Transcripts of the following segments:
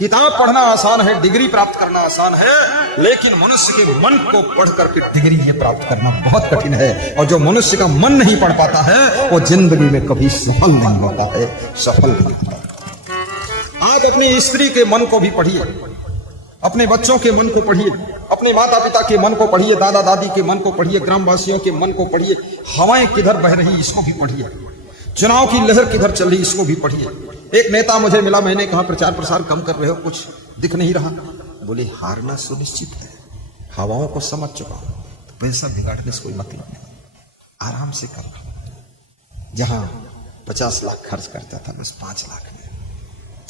किताब पढ़ना आसान है, डिग्री प्राप्त करना आसान है, लेकिन मनुष्य के मन को पढ़ करके डिग्री ये प्राप्त करना बहुत कठिन है। और जो मनुष्य का मन नहीं पढ़ पाता है वो जिंदगी में कभी सफल नहीं होता है, सफल नहीं होता। आज अपनी स्त्री के मन को भी पढ़िए, अपने बच्चों के मन को पढ़िए, अपने माता पिता के मन को पढ़िए, दादा दादी के मन को पढ़िए, ग्रामवासियों के मन को पढ़िए। हवाएं किधर बह रही इसको भी पढ़िए, चुनाव की लहर किधर चल रही इसको भी पढ़िए। एक नेता मुझे मिला, मैंने कहा प्रचार प्रसार कम कर रहे हो, कुछ दिख नहीं रहा। बोले हारना सुनिश्चित है, हवाओं को समझ चुका हूं, तो पैसा बिगाड़ने से कोई मतलब नहीं, आराम से कर लो। जहां 50 लाख खर्च करता था बस 5 लाख में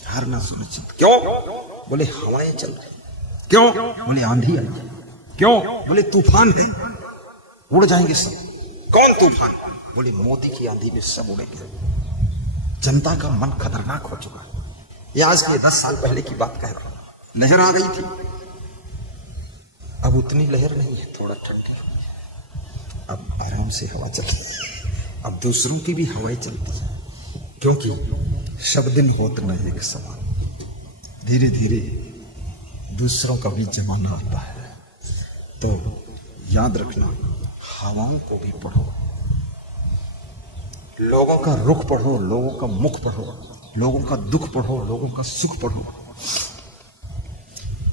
हारना सुनिश्चित। क्यों? बोले हवाएं चल रही। क्यों? बोले आंधी आई। क्यों? बोले तूफान है, उड़ जाएंगे सब। कौन तूफान? बोले मोदी की आंधी में सब उड़ेंगे। जनता का मन खतरनाक हो चुका। ये आज के 10 साल पहले की बात कह रहा हूं। लहर आ गई थी, अब उतनी लहर नहीं है, थोड़ा ठंडी हो गई। अब आराम से हवा चलती है, अब दूसरों की भी हवाएं चलती है, क्योंकि सब दिन होत न एक समान। धीरे धीरे दूसरों का भी जमाना आता है। तो याद रखना, हवाओं को भी पढ़ो, लोगों का रुख पढ़ो, लोगों का मुख पढ़ो, लोगों का दुख पढ़ो, लोगों का सुख पढ़ो।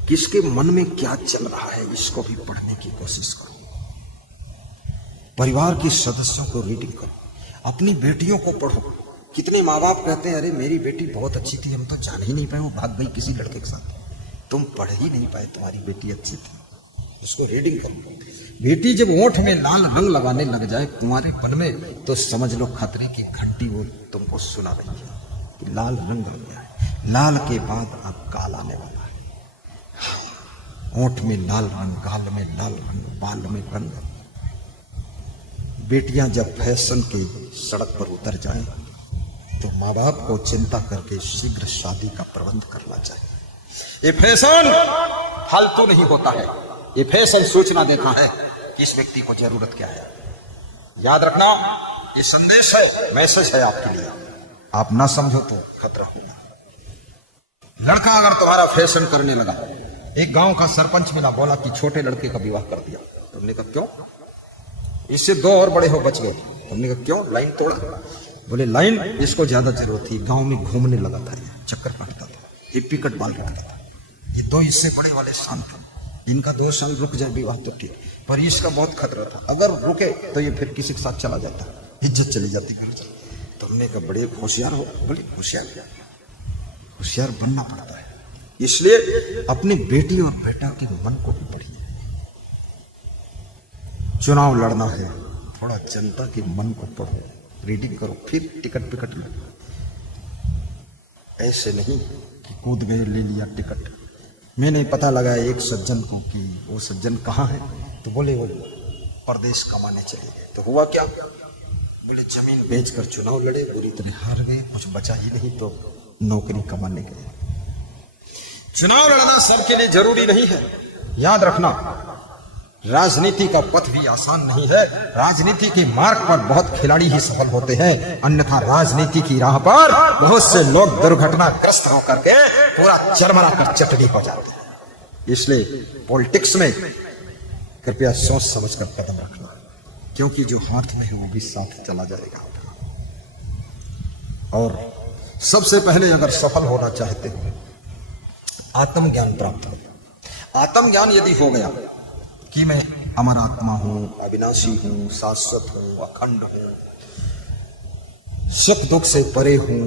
किसके मन में क्या चल रहा है इसको भी पढ़ने की कोशिश करो। परिवार के सदस्यों को रीडिंग करो, अपनी बेटियों को पढ़ो। कितने माँ बाप कहते हैं अरे मेरी बेटी बहुत अच्छी थी, हम तो जान ही नहीं पाए, वो भाग गई किसी लड़के के साथ। तुम पढ़ ही नहीं पाए, तुम्हारी बेटी अच्छी थी, उसको रीडिंग करो। बेटी जब ओंठ में लाल रंग लगाने लग जाए कुंवारेपन में, तो समझ लो खतरे की घंटी वो तुमको सुना रही है कि लाल रंग लग गया है। लाल के बाद अब काला आने वाला है। ओंठ में लाल रंग, गाल में लाल रंग, बाल में रंग। बेटियां जब फैशन के सड़क पर उतर जाएं, तो माँ बाप को चिंता करके शीघ्र शादी का प्रबंध करना चाहिए। ये फैशन फालतू नहीं होता है, ये फैशन सूचना देता है कि इस व्यक्ति को जरूरत क्या है। याद रखना, ये संदेश है, मैसेज है आपके लिए। आप ना समझो तो खतरा होगा। लड़का अगर तुम्हारा फैशन करने लगा, एक गांव का सरपंच मिला, बोला कि छोटे लड़के का विवाह कर दिया। तुमने कहा क्यों? इससे 2 और बड़े हो बच गए। तुमने कहा क्यों? लाइन तोड़ा। बोले लाइन इसको ज्यादा जरूरत थी, गांव में घूमने लगा था, चक्कर काटता था, हिप्पी कट बाल रखता था। ये 2 इससे बड़े वाले शांत थे, इनका 2 साल रुक जाए विवाह तो ठीक, पर इसका बहुत खतरा था, अगर रुके तो ये फिर किसी के साथ चला जाता, इज्जत चली जाती घर से। तुमने कहा बड़े होशियार हो। बोले होशियार बनना पड़ता है, इसलिए अपनी बेटी और बेटा के मन को भी पढ़िए। चुनाव लड़ना है, थोड़ा जनता के मन को पढ़ो, रीडिंग करो, फिर टिकट पिकट लो। ऐसे नहीं कि कूद गए ले लिया टिकट। मैंने पता लगा एक सज्जन को कि वो सज्जन कहाँ है, तो बोले वो परदेश कमाने चले गए। तो हुआ क्या? बोले जमीन बेचकर चुनाव लड़े, बुरी तरह हार गए, कुछ बचा ही नहीं, तो नौकरी कमाने गए। चुनाव लड़ना सबके लिए जरूरी नहीं है। याद रखना, राजनीति का पथ भी आसान नहीं है। राजनीति के मार्ग पर बहुत खिलाड़ी ही सफल होते हैं, अन्यथा राजनीति की राह पर बहुत से लोग दुर्घटनाग्रस्त होकर के पूरा चरमरा कर चटनी हो जाते हैं। इसलिए पॉलिटिक्स में कृपया सोच समझ कर कदम रखना, क्योंकि जो हाथ में है वो भी साथ चला जाएगा। और सबसे पहले अगर सफल होना चाहते हो, आत्मज्ञान प्राप्त करो। आत्मज्ञान यदि हो गया कि मैं अमर आत्मा हूं, अविनाशी हूं, शाश्वत हूं, अखंड हूं, सुख दुख से परे हूं,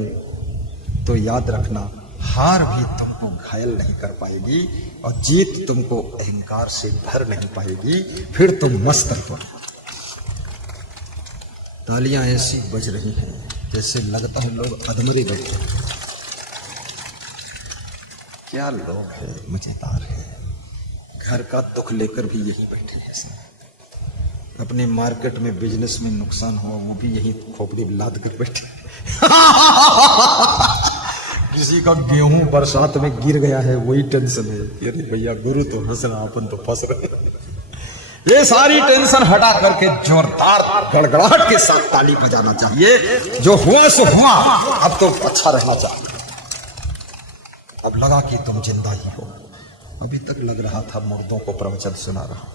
तो याद रखना हार भी तुमको घायल नहीं कर पाएगी और जीत तुमको अहंकार से भर नहीं पाएगी। फिर तुम मस्त हो। तालियां ऐसी बज रही हैं जैसे लगता है लोग अधमरे बैठे हैं। क्या लोग हैं, मजेदार है। घर का दुख लेकर भी यही बैठे हैं सब। अपने मार्केट में बिजनेस में नुकसान हुआ वो भी यही खोपड़ी लाद कर बैठे। किसी का गेहूं बरसात में गिर गया है, वही टेंशन है। अरे भैया गुरु तो हंस रहा, अपन तो फंस रहे। ये सारी टेंशन हटा करके जोरदार गड़गड़ाहट के साथ ताली बजाना चाहिए। जो हुआ सो हुआ, अब तो अच्छा रहना चाहिए। अब लगा कि तुम जिंदा ही हो। अभी तक लग रहा था मुर्दों को प्रवचन सुना रहा,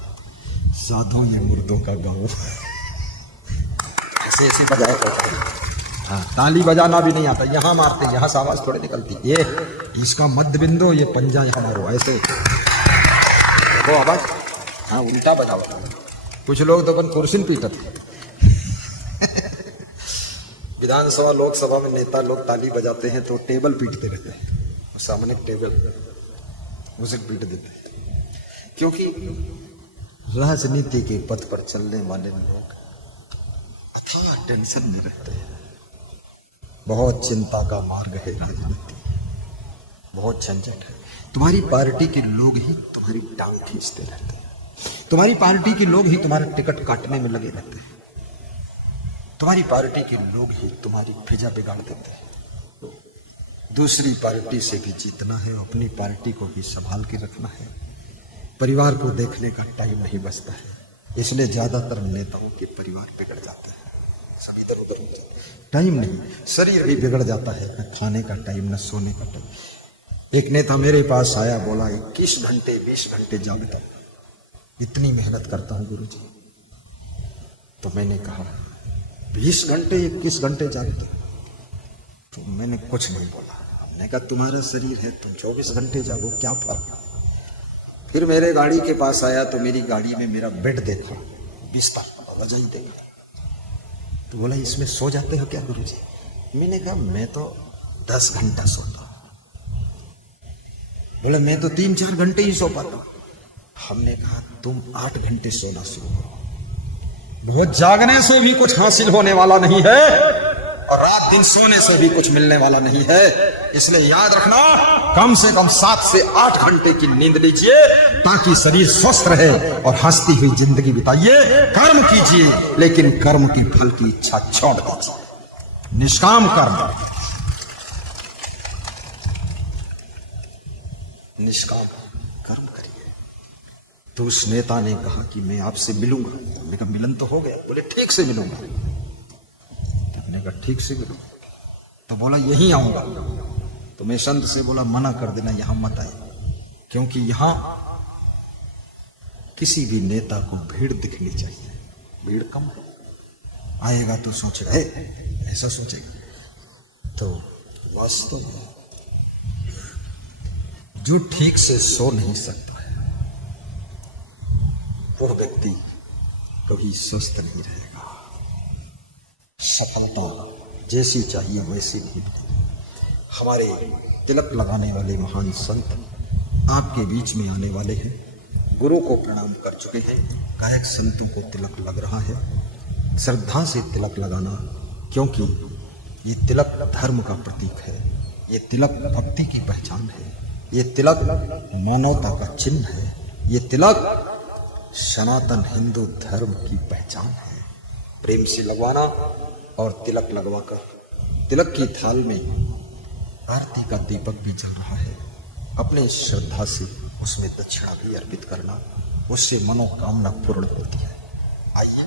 साधु ये मुर्दों का गाँव। ऐसे ऐसे बजाया करते हैं। हाँ, ताली बजाना भी नहीं आता, यहाँ मारते, यहाँ से आवाज थोड़ी निकलती। ये इसका मध्य बिंदु, ये पंजा यहाँ मारो, ऐसे वो आवाज। हाँ, उल्टा बजाओ। कुछ लोग तो अपन कुर्सी पीटते। विधानसभा लोकसभा में नेता लोग ताली बजाते हैं तो टेबल पीटते रहते हैं, सामने टेबल उसे पीट देते हैं। क्योंकि राजनीति के पथ पर चलने वाले लोग अथाह टेंशन में रहते हैं। बहुत चिंता का मार्ग है राजनीति, बहुत झंझट है। तुम्हारी पार्टी के लोग ही तुम्हारी टांग खींचते रहते हैं, तुम्हारी पार्टी के लोग ही तुम्हारा टिकट काटने में लगे रहते हैं, तुम्हारी पार्टी के लोग ही तुम्हारी फिजा बिगाड़ देते हैं। दूसरी पार्टी से भी जीतना है, अपनी पार्टी को भी संभाल के रखना है। परिवार को देखने का टाइम नहीं बचता है, इसलिए ज्यादातर नेताओं के परिवार बिगड़ जाते हैं, सब इधर उधर हो जाते हैं। टाइम नहीं, शरीर भी बिगड़ जाता है, न खाने का टाइम न सोने का टाइम। एक नेता मेरे पास आया, बोला 21 घंटे 20 घंटे जागता, इतनी मेहनत करता हूं गुरुजी। तो मैंने कहा 20 घंटे 21 घंटे जागते? तो मैंने कुछ नहीं बोला। हमने कहा तुम्हारा शरीर है, तुम 24 घंटे जागो, क्या फर्क। फिर मेरे गाड़ी के पास आया तो मेरी गाड़ी में मेरा बेड देखा, बिस्तर वजह ही देगा। तो बोला इसमें सो जाते हो क्या गुरुजी? मैंने कहा मैं तो 10 घंटा सोता हूं। बोला मैं तो 3-4 घंटे ही सो पाता हूं। हमने कहा तुम 8 घंटे सोना शुरू करो। बहुत जागने से भी कुछ हासिल होने वाला नहीं है और रात दिन सोने से भी कुछ मिलने वाला नहीं है। इसलिए याद रखना, कम से कम 7 से 8 घंटे की नींद लीजिए ताकि शरीर स्वस्थ रहे और हंसती हुई जिंदगी बिताइए। कर्म कीजिए लेकिन कर्म की फल की इच्छा छोड़ दीजिए, निष्काम कर्म, निष्काम कर्म करिए। तो उस नेता ने कहा कि मैं आपसे मिलूंगा। मैंने कहा मिलन तो हो गया। बोले ठीक से मिलूंगा। मैंने कहा ठीक से मिलूंगा। तो बोला यहीं आऊंगा। तो मैं संत से बोला मना कर देना, यहां मत आए, क्योंकि यहां किसी भी नेता को भीड़ दिखनी चाहिए। भीड़ कम है, आएगा तो सोचेगा ऐसा सोचेगा। तो वास्तव में जो ठीक से सो नहीं सकता है वो व्यक्ति कभी स्वस्थ नहीं रहेगा। सफलता जैसी चाहिए वैसी नहीं। हमारे तिलक लगाने वाले महान संत आपके बीच में आने वाले हैं। गुरु को प्रणाम कर चुके हैं, गायक संतों को तिलक लग रहा है। श्रद्धा से तिलक लगाना, क्योंकि ये तिलक धर्म का प्रतीक है, ये तिलक भक्ति की पहचान है, ये तिलक मानवता का चिन्ह है, ये तिलक सनातन हिंदू धर्म की पहचान है। प्रेम से लगवाना और तिलक लगवाकर तिलक की थाल में आरती का दीपक भी जल रहा है, अपने श्रद्धा से उसमें दक्षिणा भी अर्पित करना, उससे मनोकामना पूर्ण होती है। आइए,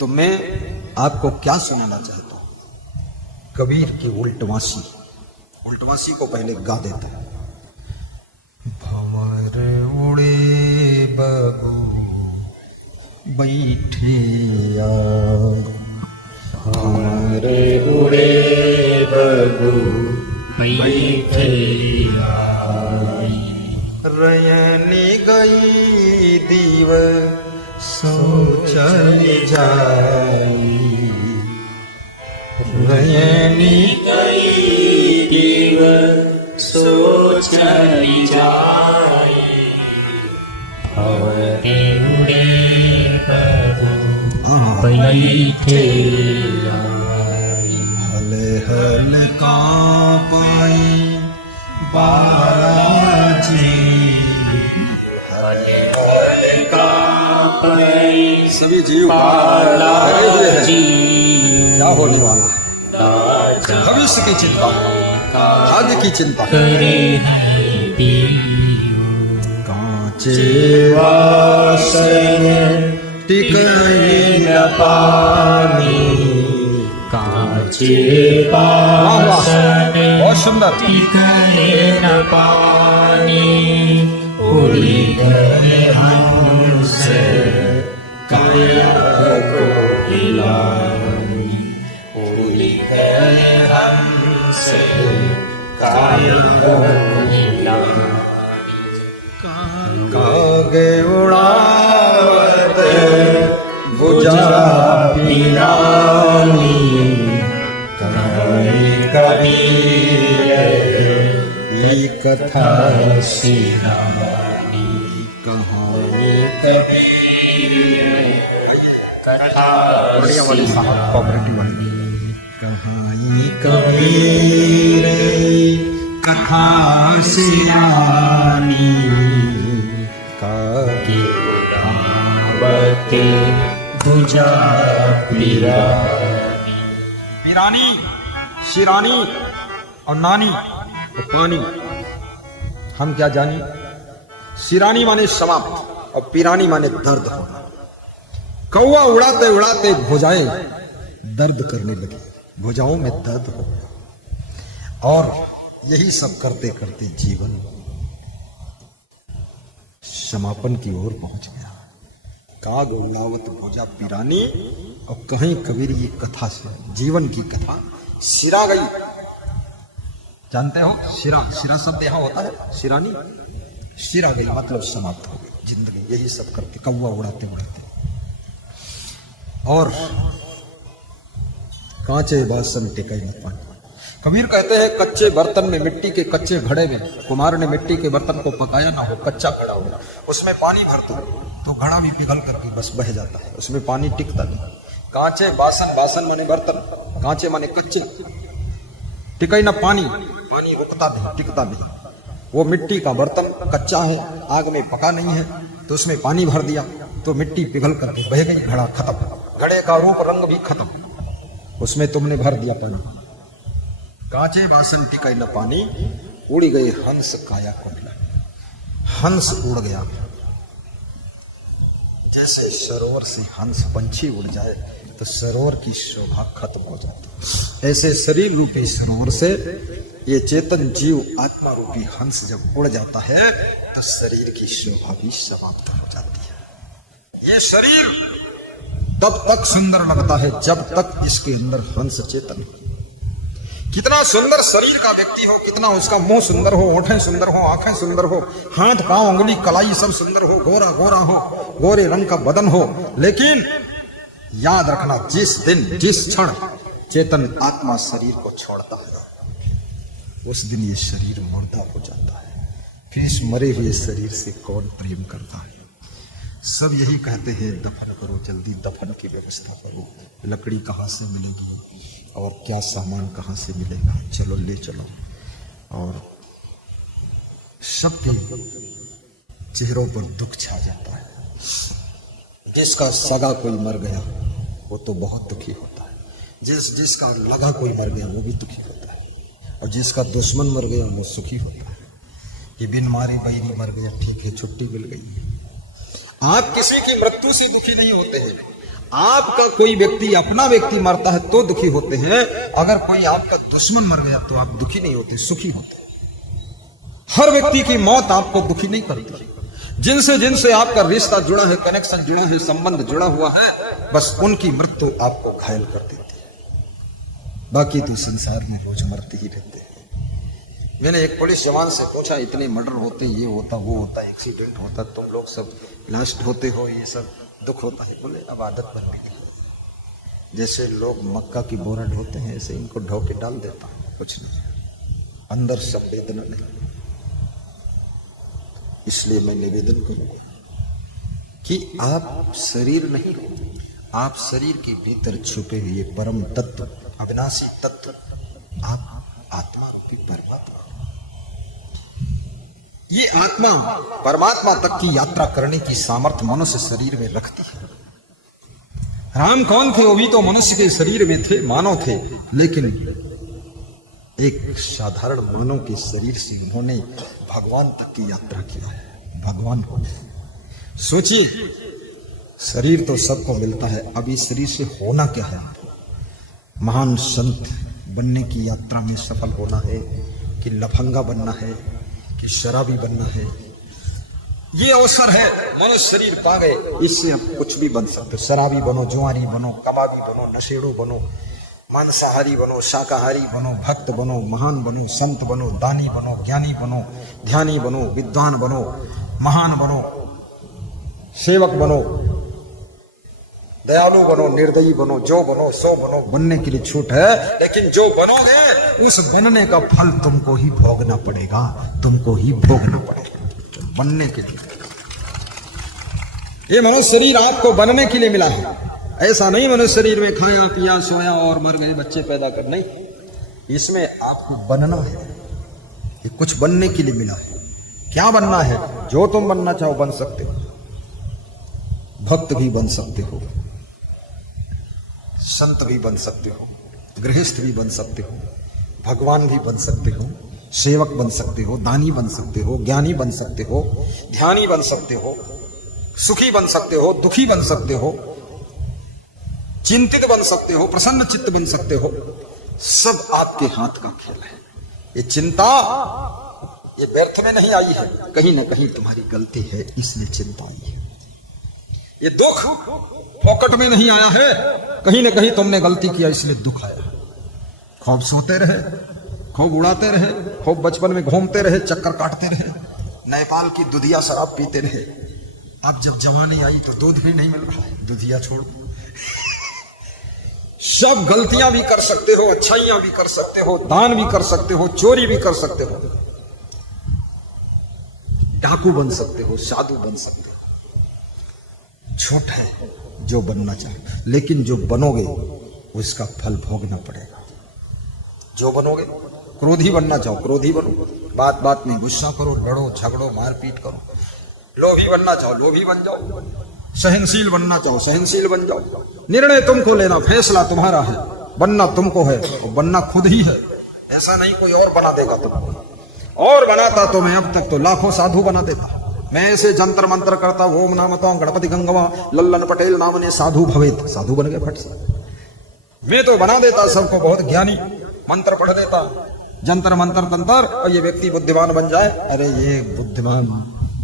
तो मैं आपको क्या सुनाना चाहता हूं, कबीर की उल्टवासी। उल्टवासी को पहले गा देता है। भंवर उड़े बबू बैठे भंवर उड़े बबू बैठे रयनी गई दीव सो चल जाई, रयनी गई दीव सो चली जाए। भंवर उड़े बबू बैठे हल हल कांपाई बालाजी, सभी जीव भरे हुए हैं। क्या होने वाला है, भविष्य की चिंता, भाग्य की चिंता, कांचे वासन टिके न पानी, काचे वाह वाह, पाषाण बहुत सुंदर। टिके न पानी उड़ी गए हंस काया को हिलानी उड़ी गए हंस काया को हिलानी कागे उड़ावत भुजा पिरानी कहे कबीर ये कथा सिरानी कहानी कथा बढ़िया वाली साहब, कोऑपरेटिव वाली। कहानी कबीर कथा सिरानी कागे बते भुजा पिरानी पीरानी, शिरानी और नानी तो पानी। हम क्या जानी, शिरानी माने समाप्त और पीरानी माने दर्द होना। कौवा उड़ाते उड़ाते भुजाएं दर्द करने लगी, भुजाओं में दर्द हो गया। और यही सब करते करते जीवन समापन की ओर पहुंच गया। काग उड़ावत भुजा पिरानी, और कहीं कबीर ये कथा से, जीवन की कथा सिरा गई। जानते हो सिरा, सिरा शब्द यहां होता है, शिरानी सिरा गई मतलब समाप्त हो गई जिंदगी। यही सब करते कौवा उड़ाते उड़ाते। और कांचे बासन टिकाई न पानी। कबीर कहते हैं कच्चे बर्तन में, मिट्टी के कच्चे घड़े में कुम्हार ने मिट्टी के बर्तन को पकाया ना हो, कच्चा खड़ा हो, उसमें पानी भर दो तो घड़ा भी पिघल करके बस बह जाता है, उसमें पानी टिकता नहीं। कांचे बासन, बासन माने बर्तन, कांचे माने कच्चे, टिकाई ना पानी, पानी रुकता नहीं, टिकता नहीं। वो मिट्टी का बर्तन कच्चा है, आग में पका नहीं है, तो उसमें पानी भर दिया तो मिट्टी पिघल करके बह गई, घड़ा खत्म, घड़े का रूप रंग भी खत्म, उसमें तुमने भर दिया पानी। कांचे बासन टिकाई न पानी, उड़ गए हंस काया को मिला। हंस उड़ गया, जैसे सरोवर से हंस पंछी उड़ जाए तो सरोवर की शोभा खत्म हो जाती, ऐसे शरीर रूपी सरोवर से ये चेतन जीव आत्मा रूपी हंस जब उड़ जाता है तो शरीर की शोभा भी समाप्त हो जाती है। ये शरीर तब तक सुंदर लगता है जब तक इसके अंदर हंस चेतन हो। कितना सुंदर शरीर का व्यक्ति हो, कितना उसका मुंह सुंदर हो, होठें सुंदर हो, आंखें सुंदर हो, हाथ पांव उंगली कलाई सब सुंदर हो, गोरा गोरा हो, गोरे रंग का बदन हो, लेकिन याद रखना जिस दिन जिस क्षण चेतन आत्मा शरीर को छोड़ता है उस दिन ये शरीर मुर्दा हो जाता है। फिर इस मरे हुए शरीर से कौन प्रेम करता है। सब यही कहते हैं दफन करो, जल्दी दफन की व्यवस्था करो, लकड़ी कहाँ से मिलेगी और क्या सामान कहाँ से मिलेगा, चलो ले चलो। और सबके चेहरों पर दुख छा जाता है। जिसका सगा कोई मर गया वो तो बहुत दुखी होता है, जिसका लगा कोई मर गया वो भी दुखी होता है, और जिसका दुश्मन मर गया वो सुखी होता है। ये बिन मारे बैरी मर गया, ठीक है छुट्टी मिल गई। आप किसी की मृत्यु से दुखी नहीं होते हैं, आपका कोई व्यक्ति अपना व्यक्ति मरता है तो दुखी होते हैं। अगर कोई आपका दुश्मन मर गया तो आप दुखी नहीं होते, सुखी होते। हर व्यक्ति की मौत आपको दुखी नहीं करती। जिनसे जिनसे आपका रिश्ता जुड़ा है, कनेक्शन जुड़ा है, संबंध जुड़ा हुआ है, बस उनकी मृत्यु आपको घायल कर देती है। बाकी तो संसार में रोज मरते ही रहते हैं। मैंने एक पुलिस जवान से पूछा, इतने मर्डर होते, ये होता वो होता, एक्सीडेंट होता, तुम लोग सब लास्ट होते हो, ये सब दुख होता है। बोले अब आदत बन गई, जैसे लोग मक्का की बोरा ढोते हैं ऐसे इनको ढो के डाल देता हूं, कुछ नहीं, अंदर संवेदना नहीं। इसलिए मैं निवेदन करूंगा कि आप शरीर नहीं हो, आप शरीर के भीतर छुपे हुए परम तत्व, अविनाशी तत्व, आप आत्मा रूपी परमात्मा। ये आत्मा परमात्मा तक की यात्रा करने की सामर्थ्य मनुष्य शरीर में रखती है। राम कौन थे? वो भी तो मनुष्य के शरीर में थे, मानव थे, लेकिन एक साधारण मानव के शरीर से उन्होंने भगवान तक की यात्रा किया है। भगवान को सोचिए, शरीर तो सबको मिलता है, अब इस शरीर से होना क्या है? महान संत बनने की यात्रा में सफल होना है कि लफंगा बनना है कि शराबी बनना है, ये अवसर है। मनुष्य शरीर पा गए, इससे अब कुछ भी बन सकते। शराबी बनो, जुआरी बनो, कबाबी बनो, नशेड़ो बनो, मांसाहारी बनो, शाकाहारी बनो, भक्त बनो, महान बनो, संत बनो, दानी बनो, ज्ञानी बनो, ध्यानी बनो, विद्वान बनो, महान बनो, सेवक बनो, दयालु बनो, निर्दयी बनो, जो बनो सो बनो, बनने के लिए छूट है। लेकिन जो बनोगे उस बनने का फल तुमको ही भोगना पड़ेगा, तुमको ही भोगना पड़ेगा बनने के लिए। ये मनुष्य शरीर आपको बनने के लिए मिला है। ऐसा नहीं मनुष्य शरीर में खाया पिया सोया और मर गए, बच्चे पैदा कर, नहीं। इसमें आपको बनना है, ये कुछ बनने के लिए मिला है। क्या बनना है? जो तुम बनना चाहो बन सकते हो। भक्त भी बन सकते हो, संत भी बन सकते हो, गृहस्थ भी बन सकते हो, भगवान भी बन सकते हो, सेवक बन सकते हो, दानी बन सकते हो, ज्ञानी बन सकते हो, ध्यानी बन सकते हो, सुखी बन सकते हो, दुखी बन सकते हो, चिंतित बन सकते हो, प्रसन्न चित्त बन सकते हो। सब आपके हाथ का खेल है। ये चिंता ये व्यर्थ में नहीं आई है, कहीं ना कहीं तुम्हारी गलती है, इसलिए चिंता आई है। ये दुख फोकट में नहीं आया है, कहीं ना कहीं तुमने गलती किया इसलिए दुख आया। खूब सोते रहे, खूब उड़ाते रहे, खूब बचपन में घूमते रहे, चक्कर काटते रहे, नेपाल की दुधिया शराब पीते रहे। अब जब जवानी आई तो दूध भी नहीं मिल रहा है, दुधिया छोड़। सब गलतियां भी कर सकते हो, अच्छाइयां भी कर सकते हो, दान भी कर सकते हो, चोरी भी कर सकते हो, डाकू बन सकते हो, साधु बन सकते हो। छूट है जो बनना चाहे, लेकिन जो बनोगे उसका फल भोगना पड़ेगा। जो बनोगे, क्रोधी बनना चाहो क्रोधी बनो, बात बात में गुस्सा करो, लड़ो झगड़ो मारपीट करो। लोभी बनना चाहो लोभी बन जाओ, सहनशील बनना चाहो सहनशील बन जाओ। निर्णय तुमको लेना, फैसला तुम्हारा है, बनना तुमको है और बनना खुद ही है। ऐसा नहीं कोई और बना देगा तुमको। और बनाता तो मैं अब तक तो लाखों साधु बना देता। मैं ऐसे जंतर मंत्र करता, ओम नामतो गणपति गंगवा लल्लन पटेल नाम ने साधु भवेत, साधु बन गए फट से। मैं तो बना देता सबको बहुत ज्ञानी, मंत्र पढ़ देता, जंतर मंत्र तंत्र, और ये व्यक्ति बुद्धिमान बन जाए। अरे ये बुद्धिमान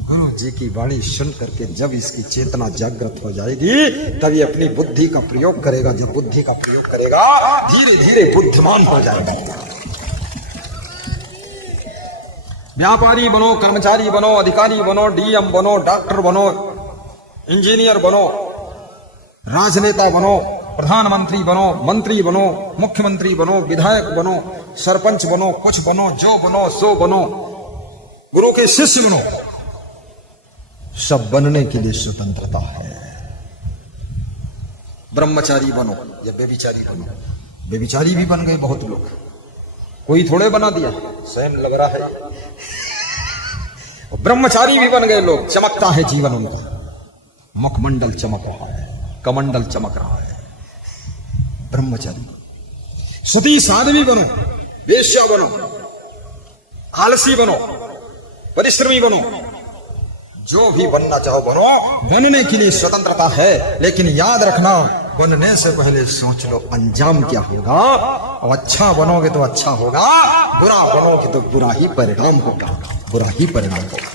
गुरु जी की वाणी सुन करके जब इसकी चेतना जागृत हो जाएगी तब ये अपनी बुद्धि का प्रयोग करेगा। जब बुद्धि का प्रयोग करेगा धीरे धीरे बुद्धिमान हो जाएगा। व्यापारी बनो, कर्मचारी बनो, अधिकारी बनो, डीएम बनो, डॉक्टर बनो, इंजीनियर बनो, राजनेता बनो, प्रधानमंत्री बनो, मंत्री बनो, मुख्यमंत्री बनो, विधायक बनो, सरपंच बनो, कुछ बनो, जो बनो सो बनो, गुरु के शिष्य बनो। सब बनने के लिए स्वतंत्रता है। ब्रह्मचारी बनो या व्यभिचारी बनो, व्यभिचारी भी बन गए बहुत लोग, कोई थोड़े बना दिया, स्वयं लग रहा है। ब्रह्मचारी भी बन गए लोग, चमकता है जीवन उनका, मुखमंडल चमक रहा है, कमंडल चमक रहा है। ब्रह्मचारी सती साध्वी बनो, वेश्या बनो, आलसी बनो, परिश्रमी बनो, जो भी बनना चाहो बनो। बनने के लिए स्वतंत्रता है, लेकिन याद रखना बनने से पहले सोच लो अंजाम क्या होगा। और अच्छा बनोगे तो अच्छा होगा, बुरा बनोगे तो बुरा ही परिणाम होगा, बुरा ही परिणाम होगा।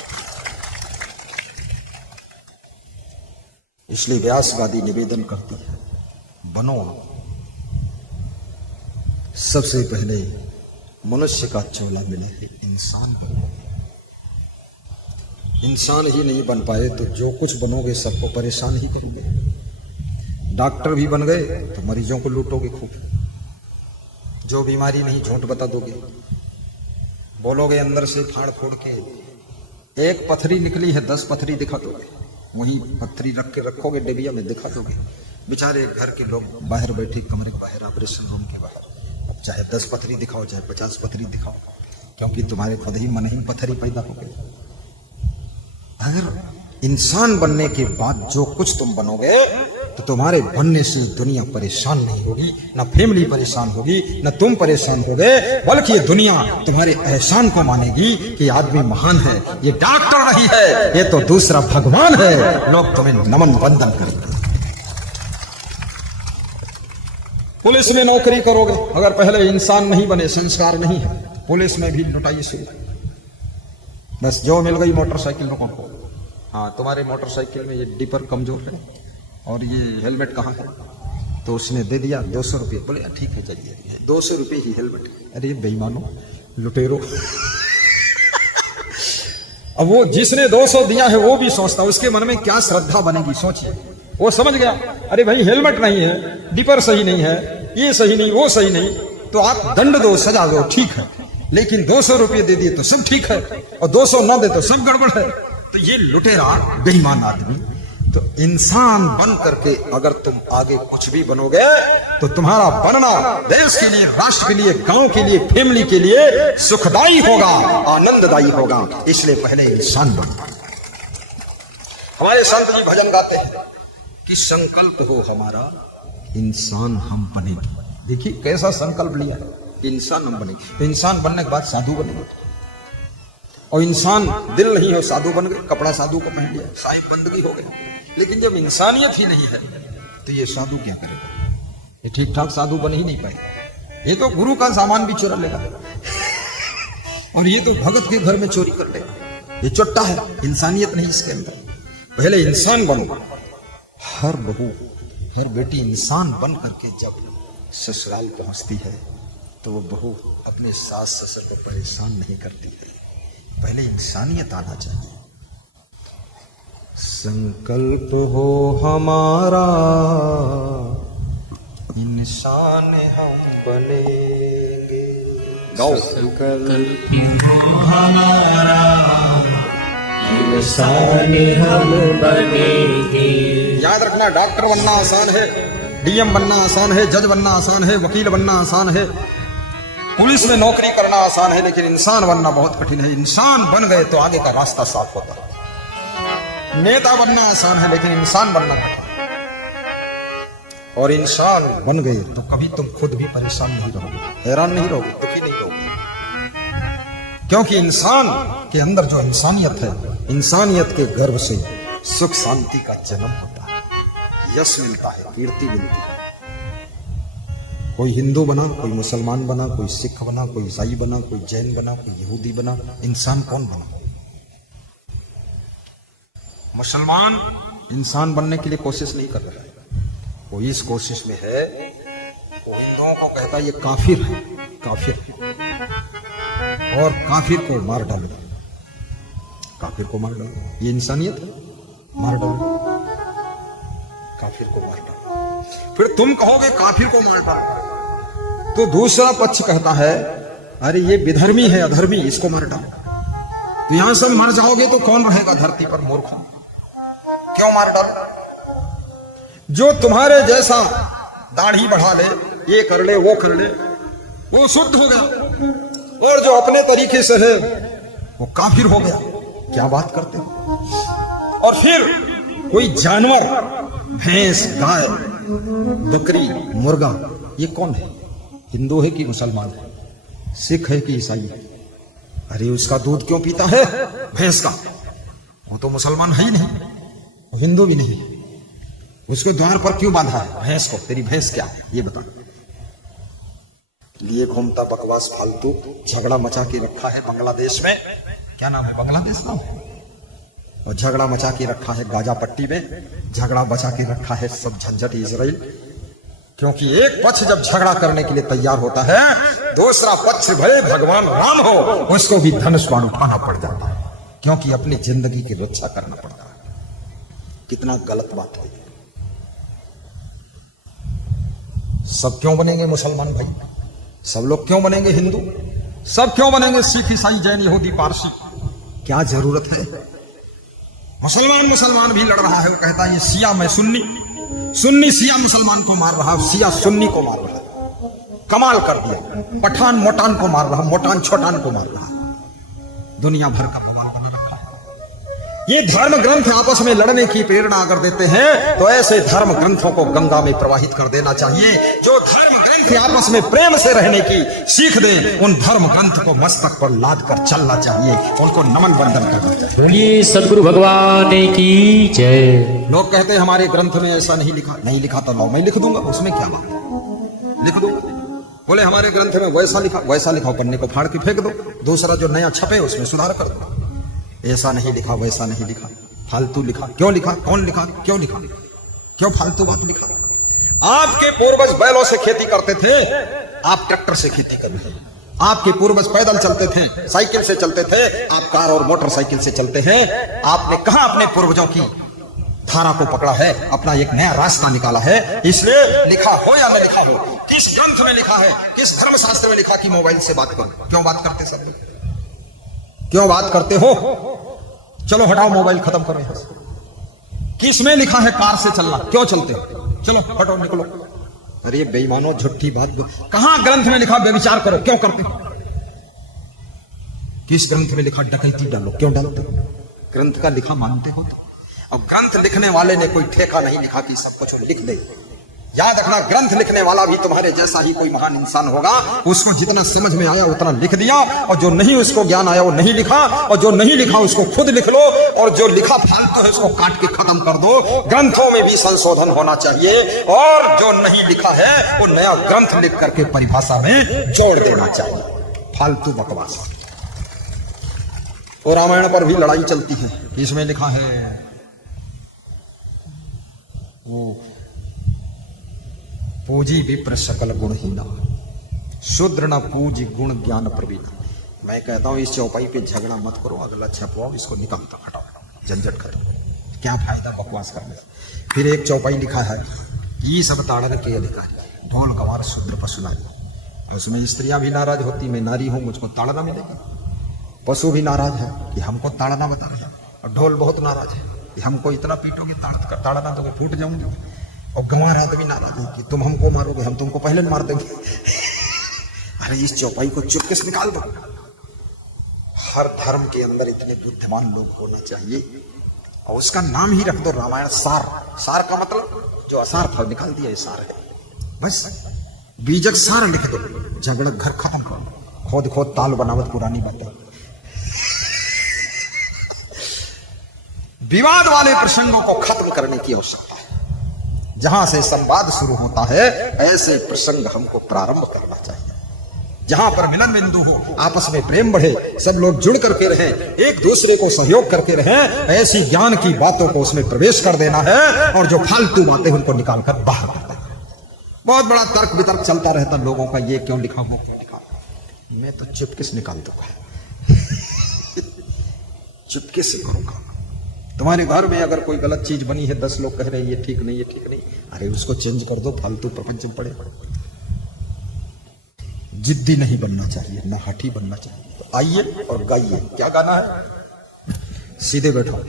इसलिए व्यासवादी निवेदन करती है, बनो सबसे पहले मनुष्य का चोला मिले है, इंसान बनो। इंसान ही नहीं बन पाए तो जो कुछ बनोगे सबको परेशान ही करोगे। डॉक्टर भी बन गए तो मरीजों को लूटोगे खूब, जो बीमारी नहीं झूठ बता दोगे, बोलोगे अंदर से फाड़ फोड़ के, एक पथरी निकली है 10 पथरी दिखा दोगे, वहीं पथरी रख के रखोगे डिबिया में दिखा दोगे। बेचारे घर के लोग बाहर बैठे, कमरे के बाहर, ऑपरेशन रूम के बाहर, अब चाहे 10 पथरी दिखाओ चाहे 50 पथरी दिखाओ, क्योंकि तुम्हारे खुद ही मन ही पथरी पैदा हो गई। अगर इंसान बनने के बाद जो कुछ तुम बनोगे तो तुम्हारे बनने से दुनिया परेशान नहीं होगी, ना फैमिली परेशान होगी, ना तुम परेशान होगे, बल्कि ये दुनिया तुम्हारे एहसान को मानेगी कि आदमी महान है, ये डॉक्टर नहीं है, ये तो दूसरा भगवान है। लोग तुम्हें नमन वंदन करेंगे। पुलिस में नौकरी करोगे, अगर पहले इंसान नहीं बने, संस्कार नहीं है, तो पुलिस में भी लुटाई शुरू। बस जो मिल गई मोटरसाइकिल रोको को, हाँ तुम्हारे मोटरसाइकिल में ये डिपर कमजोर है और ये हेलमेट कहाँ है, तो उसने दे दिया 200 रुपये। बोले ठीक है चलिए 200 रुपये ही हेलमेट। अरे बेईमानो, लुटेरो। अब वो जिसने 200 दिया है वो भी सोचता, उसके मन में क्या श्रद्धा बनेगी सोचिए। वो समझ गया अरे भाई हेलमेट नहीं है, डिपर सही नहीं है, ये सही नहीं, वो सही नहीं, तो आप दंड दो, सजा दो, ठीक है, लेकिन 200 रुपये दे दिए तो सब ठीक है और 200 न दे तो सब गड़बड़ है। तो ये लुटेरा बेईमान आदमी। तो इंसान बन करके अगर तुम आगे कुछ भी बनोगे तो तुम्हारा बनना देश के लिए, राष्ट्र के लिए, गांव के लिए, फैमिली के लिए सुखदायी होगा, आनंददायी होगा। इसलिए पहले इंसान बनना। हमारे संत जी भजन गाते हैं कि संकल्प हो हमारा इंसान हम बनेंगे। देखिए कैसा संकल्प लिया है, इंसान हम बनेंगे। तो इंसान बनने के बाद साधु बनेंगे, और इंसान दिल नहीं हो साधु बन गए, कपड़ा साधु को पहन लिया, साहिब बंदगी हो गई। लेकिन जब इंसानियत ही नहीं है तो ये साधु क्या करेगा? ये ठीक ठाक साधु बन ही नहीं पाएगा। ये तो गुरु का सामान भी चुरा लेगा और ये तो भगत के घर में चोरी कर लेगा। ये चोट्टा है, इंसानियत नहीं इसके अंदर। पहले इंसान बनो। हर बहू, हर बेटी इंसान बन करके जब ससुराल पहुंचती है तो वो बहू अपने सास ससुर को परेशान नहीं करती है। पहले इंसानियत आना चाहिए। संकल्प हो हमारा इंसान हम बनेंगे। संकल्प हो हमारा इंसान हम बनेंगे। याद रखना, डॉक्टर बनना आसान है, डीएम बनना आसान है, जज बनना आसान है, वकील बनना आसान है, पुलिस में नौकरी करना आसान है, लेकिन इंसान बनना बहुत कठिन है। इंसान बन गए तो आगे का रास्ता साफ होता है। नेता बनना आसान है, लेकिन इंसान बनना कठिन है। और इंसान बन गए तो कभी तुम खुद भी परेशान नहीं रहोगे, हैरान नहीं रहोगे, दुखी नहीं रहोगे, क्योंकि इंसान के अंदर जो इंसानियत है, इंसानियत के गर्भ से सुख शांति का जन्म होता है, यश मिलता है, कीर्ति मिलती है। कोई हिंदू बना, कोई मुसलमान बना, कोई सिख बना, कोई ईसाई बना, कोई जैन बना, कोई यहूदी बना, इंसान कौन बना? मुसलमान इंसान बनने के लिए कोशिश नहीं कर रहा है, वो इस कोशिश में है, वो हिंदुओं को कहता है ये काफिर है, काफिर है, और काफिर को मार डालो, काफिर को मार डालो। ये इंसानियत है, मार डालो, काफिर को मार डालो। फिर तुम कहोगे काफिर को मार डालो, तो दूसरा पक्ष कहता है अरे ये विधर्मी है, अधर्मी, इसको मार डालो। तो यहां सब मर जाओगे तो कौन रहेगा धरती पर? मूर्ख। क्यों मार डालो? जो तुम्हारे जैसा दाढ़ी बढ़ा ले, ये कर ले, वो कर ले, वो शुद्ध हो गया, और जो अपने तरीके से है वो काफिर हो गया। क्या बात करते हो? और फिर कोई जानवर, भैंस, गाय, बकरी, मुर्गा, ये कौन है? हिंदू है कि मुसलमान है? सिख है कि ईसाई है? अरे उसका दूध क्यों पीता है भैंस का? वो तो मुसलमान है ही नहीं, हिंदू भी नहीं। उसको द्वार पर क्यों बांधा है भैंस को? तेरी भैंस क्या है ये बता। लिए घूमता बकवास फालतू, झगड़ा मचा के रखा है बांग्लादेश में। क्या नाम है? बांग्लादेश नाम है। और झगड़ा मचा के रखा है गाजा पट्टी में, झगड़ा बचा के रखा है सब झंझट इजराइल। क्योंकि एक पक्ष जब झगड़ा करने के लिए तैयार होता है, दूसरा पक्ष भले भगवान राम हो, उसको भी धनुष बाण उठाना पड़ जाता है, क्योंकि अपनी जिंदगी की रक्षा करना पड़ता है। कितना गलत बात है। सब क्यों बनेंगे मुसलमान भाई? सब लोग क्यों बनेंगे हिंदू? सब क्यों बनेंगे सिख, ईसाई, जैन, यहूदी, पारसी? क्या जरूरत है? मुसलमान भी लड़ रहा है, वो कहता है ये शिया मैं सुन्नी, सुन्नी शिया मुसलमान को मार रहा, शिया सुन्नी को मार रहा। कमाल कर दिया। पठान मोटान को मार रहा, मोटान छोटान को मार रहा। दुनिया भर का बवाल बना रखा है। ये धर्म ग्रंथ आपस में लड़ने की प्रेरणा अगर देते हैं तो ऐसे धर्म ग्रंथों को गंगा में प्रवाहित कर देना चाहिए। जो धर्म ग्रंथ आपस में प्रेम से रहने की सीख दें, उन धर्म ग्रंथ को मस्तक पर लाद कर चलना चाहिए, उनको नमन वंदन करना चाहिए। बोलिए सदगुरु भगवान की जय। लोग कहते हैं हमारे ग्रंथ में ऐसा नहीं लिखा, नहीं लिखा तो लो मैं लिख दूंगा, उसमें क्या बात है? लिख दो। बोले हमारे ग्रंथ में वैसा लिखा, वैसा लिखा, पन्ने को फाड़ के फेंक दो, दूसरा जो नया छपे उसमें सुधार कर दो। ऐसा नहीं लिखा, वैसा नहीं लिखा, फालतू लिखा। क्यों लिखा, कौन लिखा, क्यों लिखा, क्यों फालतू बात लिखा? आपके पूर्वज बैलों से खेती करते थे, आप ट्रैक्टर से खेती कर रहे हैं। आपके पूर्वज पैदल चलते थे, साइकिल से चलते थे, आप कार और मोटरसाइकिल से चलते हैं। आपने कहां अपने पूर्वजों की धारा को पकड़ा है, अपना एक नया रास्ता निकाला है। इसलिए लिखा हो या न लिखा हो, किस ग्रंथ में लिखा है, किस धर्मशास्त्र में लिखा कि मोबाइल से बात करो? क्यों बात करते सब लोग, क्यों बात करते हो? चलो हटाओ मोबाइल, खत्म करो यहां से। किस में लिखा है कार से चलना? क्यों चलते हो? चलो हटो, निकलो। अरे बेईमानो, झूठी बात। कहां ग्रंथ में लिखा व्यभिचार करो? क्यों करते हो? किस ग्रंथ में लिखा डकैती डालो? क्यों डालते हो? ग्रंथ का लिखा मानते हो तो? अब ग्रंथ लिखने वाले ने कोई ठेका नहीं लिखा कि सब कुछ लिख दे। याद रखना, ग्रंथ लिखने वाला भी तुम्हारे जैसा ही कोई महान इंसान होगा। उसको जितना समझ में आया उतना लिख दिया, और जो नहीं उसको ज्ञान आया वो नहीं लिखा, और जो नहीं लिखा उसको खुद लिख लो, और जो लिखा फालतू है उसको काट के खत्म कर दो। ग्रंथों में भी संशोधन होना चाहिए, और जो नहीं लिखा है वो नया ग्रंथ लिख करके परिभाषा में जोड़ देना चाहिए। फालतू बकवास। और रामायण पर भी लड़ाई चलती है। इसमें लिखा है वो पूजी विप्र सकल गुणहीना, शूद्र न पूजी गुण ज्ञान प्रवीण। मैं कहता हूं इस चौपाई पे झगड़ा मत करो, अगला छपवाओ, इसको निकालता, हटाओ, झंझट खत्म। क्या फायदा बकवास करने से? फिर एक चौपाई लिखा है, ये सब ताड़न के अधिकारी, ढोल गवार शूद्र पशु नारी। उसमें स्त्रियां भी नाराज होती, मैं नारी हूं, मुझको ताड़ना मिलेगा। पशु भी नाराज है कि हमको ताड़ना बता रहे हैं, और ढोल बहुत नाराज है कि हमको इतना पीटोगे, ताड़ना दोगे, फूट जाऊंगी। और गंवार आदमी नाराज है कि तुम हमको मारोगे, हम तुमको पहले मार देंगे। अरे इस चौपाई को चुपके से निकाल दो। हर धर्म के अंदर इतने बुद्धिमान लोग होना चाहिए, और उसका नाम ही रख दो रामायण सार। सार का मतलब जो असार था निकाल दिया, ये सार है। बस बीजक सार लिख दो, झगड़ा घर खत्म करो। खोद खोद ताल बनावत पुरानी बातें। विवाद वाले प्रसंगों को खत्म करने की आवश्यकता है। जहां से संवाद शुरू होता है ऐसे प्रसंग हमको प्रारंभ करना चाहिए। जहां पर मिलन बिंदु हो, आपस में प्रेम बढ़े, सब लोग जुड़ करके रहें, एक दूसरे को सहयोग करके रहें, ऐसी ज्ञान की बातों को उसमें प्रवेश कर देना है। और जो फालतू बातें उनको निकाल कर बाहर कर देना। बहुत बड़ा तर्क वितर्क चलता रहता लोगों का, ये क्यों लिखा, वो क्यों लिखा। मैं तो चुपके से निकाल दूंगा। चुपके से करूंगा। तुम्हारे घर में अगर कोई गलत चीज बनी है, 10 लोग कह रहे हैं ये ठीक नहीं, ये ठीक नहीं, अरे उसको चेंज कर दो, फालतू प्रपंच में पड़े। जिद्दी नहीं बनना चाहिए, ना हठी बनना चाहिए। तो आइए और गाइए। क्या गाना है? सीधे बैठो,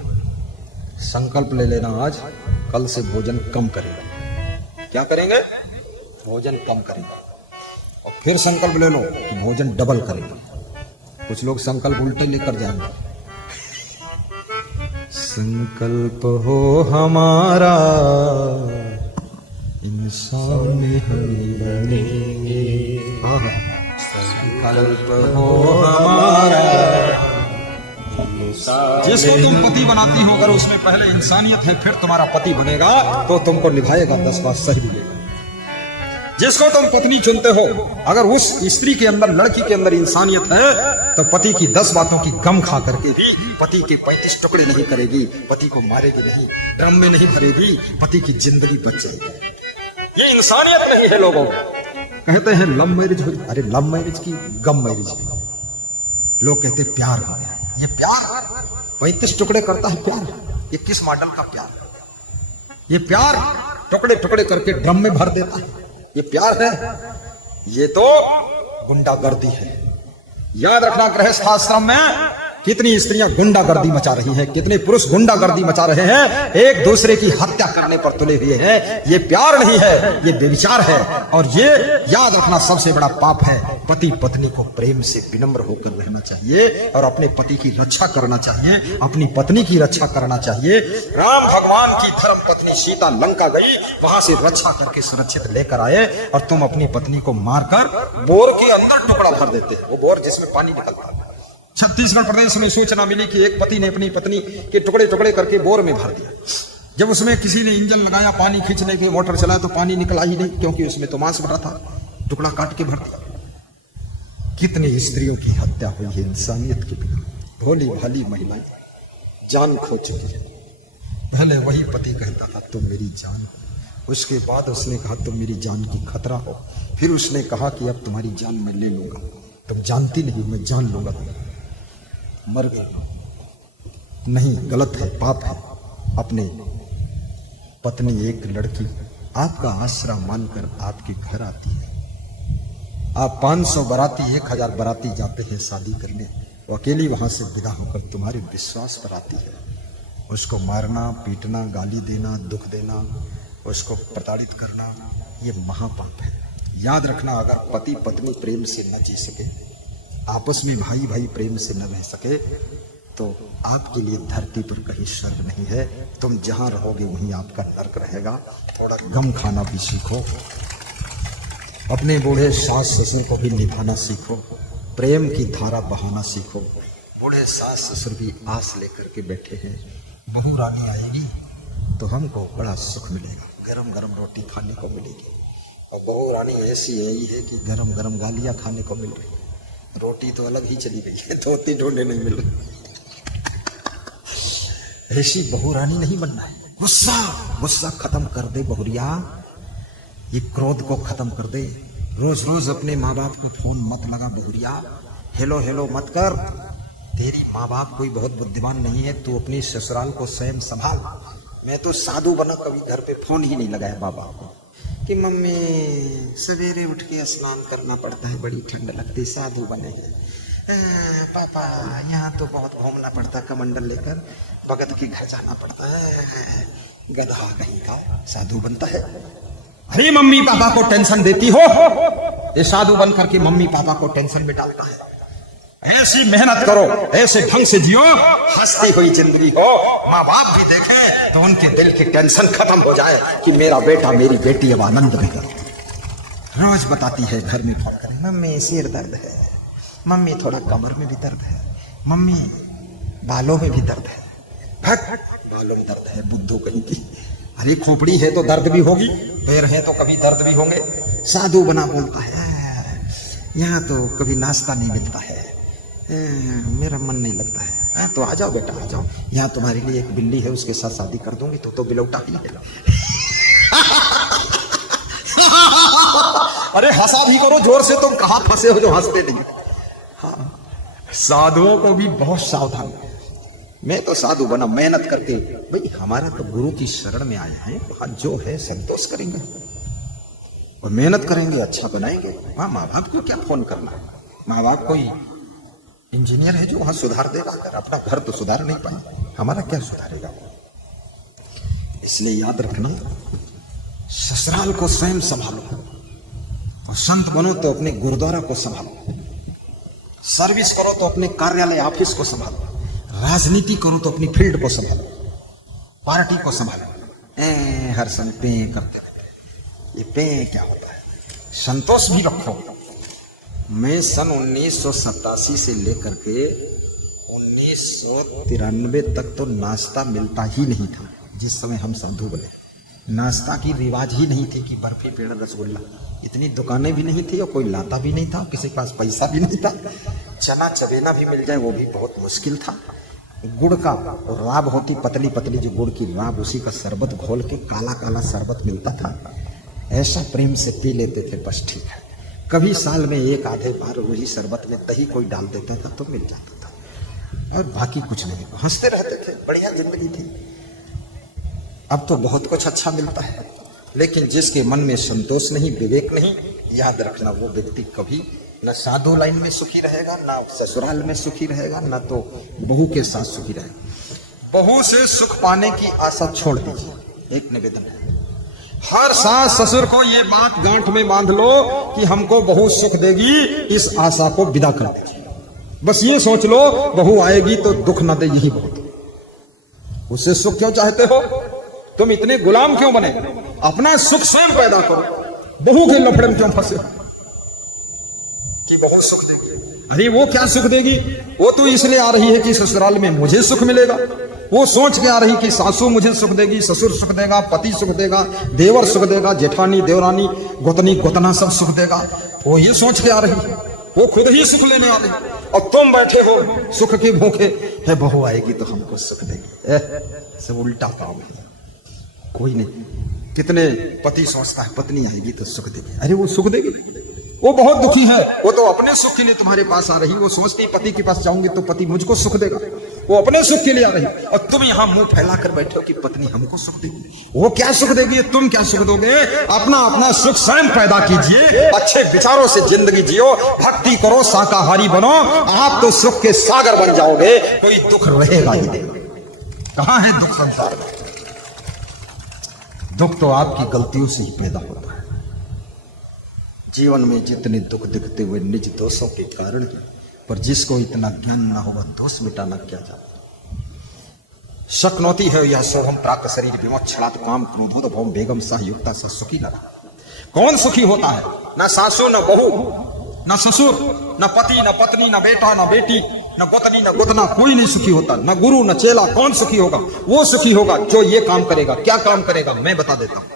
संकल्प ले लेना, आज कल से भोजन कम करेंगे। क्या करेंगे? भोजन कम करेंगे। और फिर संकल्प ले लो कि भोजन डबल करेंगे। कुछ लोग संकल्प उल्टे लेकर जाएंगे। संकल्प हो हमारा इंसान हम बनेंगे, संकल्प हो हमारा। जिसको तुम पति बनाती हो, अगर उसमें पहले इंसानियत है, फिर तुम्हारा पति बनेगा तो तुमको निभाएगा, 10 बात सही मिलेगा। जिसको तुम पत्नी चुनते हो, अगर उस स्त्री के अंदर, लड़की के अंदर इंसानियत है, तो पति की 10 बातों की गम खा करके भी पति के 35 टुकड़े नहीं करेगी, पति को मारेगी नहीं, ड्रम में नहीं भरेगी, पति की जिंदगी बच जाएगी। ये इंसानियत नहीं है। लोगों कहते हैं लव मैरिज हो, अरे लव मैरिज की गम मैरिज है। लोग कहते हैं प्यार हो गया। ये प्यार 35 टुकड़े करता है प्यार? ये किस मॉडल का प्यार? ये प्यार टुकड़े टुकड़े करके ड्रम में भर देता है, ये प्यार है? ये तो गुंडागर्दी है। याद रखना, गृहस्थ आश्रम में कितनी स्त्रियां गुंडागर्दी मचा रही हैं, कितने पुरुष गुंडागर्दी मचा रहे हैं, एक दूसरे की हत्या करने पर तुले हुए हैं। ये प्यार नहीं है, ये व्यभिचार है। और ये याद रखना, सबसे बड़ा पाप है। पति पत्नी को प्रेम से विनम्र होकर रहना चाहिए, और अपने पति की रक्षा करना चाहिए, अपनी पत्नी की रक्षा करना चाहिए। राम भगवान की धर्म पत्नी सीता लंका गई, वहां से रक्षा करके सुरक्षित लेकर आए, और तुम अपनी पत्नी को मारकर बोर के अंदर टुकड़ा भर देते। वो बोर जिसमें पानी निकलता है। छत्तीसगढ़ प्रदेश में सूचना मिली कि एक पति ने अपनी पत्नी के टुकड़े टुकड़े करके बोर में भर दिया। जब उसमें किसी ने इंजन लगाया, पानी खींचने के मोटर चलाया, तो पानी निकला ही नहीं, क्योंकि उसमें तो मांस भरा था। टुकड़ा काट के भर दिया। कितनी स्त्रियों की हत्या हुई है इंसानियत के बिना। भोली भाली महिलाएं जान खो चुकी है। पहले वही पति कहता था तुम मेरी जान हो, उसके बाद उसने कहा तुम मेरी जान की खतरा हो, फिर उसने कहा कि अब तुम्हारी जान मैं ले लूंगा, तुम जानती नहीं मैं जान लूंगा। मर गई। नहीं, गलत है, पाप है। अपने पत्नी एक लड़की आपका आसरा मानकर आपके घर आती है, आप 500 बाराती 1000 बाराती जाते हैं शादी करने, वो अकेली वहां से विदा होकर तुम्हारे विश्वास पर आती है। उसको मारना, पीटना, गाली देना, दुख देना, उसको प्रताड़ित करना, ये महापाप है। याद रखना, अगर पति पत्नी प्रेम से न जी सके, आपस में भाई भाई प्रेम से न रह सके, तो आपके लिए धरती पर कहीं स्वर्ग नहीं है। तुम जहां रहोगे वहीं आपका नर्क रहेगा। थोड़ा गम खाना भी सीखो, अपने बूढ़े सास ससुर को भी निभाना सीखो, प्रेम की धारा बहाना सीखो। बूढ़े सास ससुर भी आस लेकर के बैठे हैं, बहू रानी आएगी तो हमको बड़ा सुख मिलेगा, गरम गरम रोटी खाने को मिलेगी। और बहू रानी ऐसी है कि गरम गरम गालियां खाने को मिल रही, रोटी तो अलग ही चली गई है, धोती ढूंढने नहीं मिल रही। ऐसी बहू रानी नहीं बनना है। गुस्सा गुस्सा खत्म कर दे बहुरिया, ये क्रोध को खत्म कर दे। रोज रोज अपने माँ बाप को फोन मत लगा बहुरिया, हेलो हेलो मत कर। तेरी माँ बाप कोई बहुत बुद्धिमान नहीं है, तू अपनी ससुराल को स्वयं संभाल। मैं तो साधु बना, कभी घर पे फोन ही नहीं लगाया बाबा को कि मम्मी सवेरे उठ के स्नान करना पड़ता है, बड़ी ठंड लगती, साधु बने हैं। पापा यहाँ तो बहुत घूमना पड़ता, कमंडल लेकर भगत के घर जाना पड़ता है। गधा कहीं का साधु बनता है। अरे मम्मी पापा को टेंशन देती हो, ये साधु बन करके मम्मी पापा को टेंशन में डालता है। ऐसी मेहनत करो, ऐसे ढंग से जियो, हंसती हुई जिंदगी हो, माँ बाप भी देखें तो उनके दिल की टेंशन खत्म हो जाए कि मेरा बेटा मेरी बेटी अब आनंद में करे। रोज बताती है घर में फोन करें, मम्मी सिर दर्द है, मम्मी थोड़ा कमर में भी दर्द है, मम्मी बालों में भी दर्द है। भट बालों में दर्द है बुद्धू कहीं की। अरे खोपड़ी है तो दर्द भी होगी, पैर है तो कभी दर्द भी होंगे। साधु बना बोलता है, यहाँ तो कभी नाश्ता नहीं मिलता है, मेरा मन नहीं लगता है। तो आ जाओ बेटा आ जाओ, यहाँ तुम्हारे लिए एक बिल्ली है, उसके साथ शादी कर दूंगी, तो बिलौटा ही है। अरे हंसा भी करो जोर से, तुम कहाँ फंसे हो जो हंसते नहीं। हाँ, साधुओं को भी बहुत सावधान। मैं तो साधु बना मेहनत करके, भाई हमारा तो गुरु की शरण में आए हैं, वहां जो है संतोष करेंगे और मेहनत करेंगे, अच्छा बनाएंगे। वहां माँ बाप को क्या फोन करना है, माँ बाप कोई इंजीनियर है जो वहां सुधार देगा, अगर अपना घर तो सुधार नहीं पाए, हमारा क्या सुधारेगा। इसलिए याद रखना, ससुराल को स्वयं संभालो, और संत बनो तो अपने गुरुद्वारा को संभालो, सर्विस करो तो अपने कार्यालय ऑफिस को संभालो, राजनीति करो तो अपनी फील्ड को संभालो, पार्टी को संभालो। हर समय पे करते रहते, ये पे क्या होता है। संतोष भी रखो। मैं सन 1987 से लेकर के 1993 तक तो नाश्ता मिलता ही नहीं था। जिस समय हम साधु बने, नाश्ता की रिवाज ही नहीं थी कि बर्फी पेड़ रसगुल्ला, इतनी दुकानें भी नहीं थी और कोई लाता भी नहीं था, किसी के पास पैसा भी नहीं था। चना चबेना भी मिल जाए वो भी बहुत मुश्किल था। गुड़ का राब होती पतली पतली जो गुड़ की राब, उसी का शरबत घोल के काला काला शरबत मिलता था, ऐसा प्रेम से पी लेते थे, बस ठीक है। कभी साल में एक आधे बार वही शरबत में दही कोई डाल देता था तो मिल जाता था, और बाकी कुछ नहीं। हंसते रहते थे, बढ़िया जिंदगी थी। अब तो बहुत कुछ अच्छा मिलता है, लेकिन जिसके मन में संतोष नहीं, विवेक नहीं, याद रखना वो व्यक्ति कभी न साधु लाइन में सुखी रहेगा, ना ससुराल में सुखी रहेगा, ना तो बहू के साथ सुखी रहेगा। बहू से सुख पाने की आशा छोड़ दीजिए। एक निवेदन है, हर सास ससुर को ये बात गांठ में बांध लो कि हमको बहू सुख देगी, इस आशा को विदा कर दीजिए। बस ये सोच लो बहू आएगी तो दुख ना दे, यही बहुत। उससे सुख क्यों चाहते हो? तुम इतने गुलाम क्यों बने? अपना सुख स्वयं पैदा करो। बहू के लफड़े में क्यों फंसे कि बहू सुख देगी? अरे वो क्या सुख देगी, वो तो इसलिए आ रही है कि ससुराल में मुझे सुख मिलेगा। वो सोच के आ रही कि सासू मुझे सुख देगी, ससुर सुख देगा, पति सुख देगा, देवर सुख देगा, जेठानी देवरानी गोतनी गोतना सब सुख देगा। वो ये सोच के आ रही, वो खुद ही सुख लेने वाली, और तुम बैठे हो सुख के भूखे है। बहू आएगी तो हमको सुख देगी। सब उल्टा काम है। कोई नहीं, कितने पति सोचता है पत्नी आएगी तो सुख देगी। अरे वो सुख देगी, वो बहुत दुखी है, वो तो अपने सुख के लिए तुम्हारे पास आ रही। वो सोचती पति के पास जाऊंगी तो पति मुझको सुख देगा, वो अपने सुख के लिए आ रही। और तुम यहाँ मुंह फैला कर बैठे हो कि पत्नी हमको सुख देगी। वो क्या सुख देगी, तुम क्या सुख दोगे? अपना अपना सुख स्वयं पैदा कीजिए, अच्छे विचारों से जिंदगी जियो, भक्ति करो, शाकाहारी बनो, आप तो सुख के सागर बन जाओगे। कोई दुख रहेगा ही नहीं। कहां है दुख संसार में? दुख तो आपकी गलतियों से ही पैदा होता है। जीवन में जितने दुख दिखते हुए निज दोषों के कारण है, पर जिसको इतना ज्ञान ना होगा दोष मिटाना क्या जाता। शक्नोती है यह सोहम प्राक शरीर विमोक्षणात् काम क्रोधोद भौम बेगम सह युक्ता स सुखी लगा। कौन सुखी होता है? ना सासू, न बहू, न ससुर, न पति, न पत्नी, न बेटा, न बेटी, न गोतनी, न गोतना, कोई नहीं सुखी होता। न गुरु, न चेला। कौन सुखी होगा? वो सुखी होगा जो ये काम करेगा। क्या काम करेगा? मैं बता देता हूं।